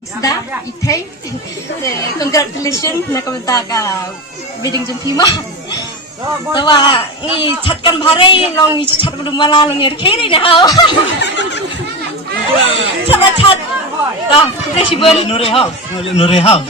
Sudah, itai. Congratulations nak minta ka bidding jempima. Tawa ni chatkan bharai long ni chat belum malah long ni kiri ni hao. Chat dah, kita sibuk. Nuri hao.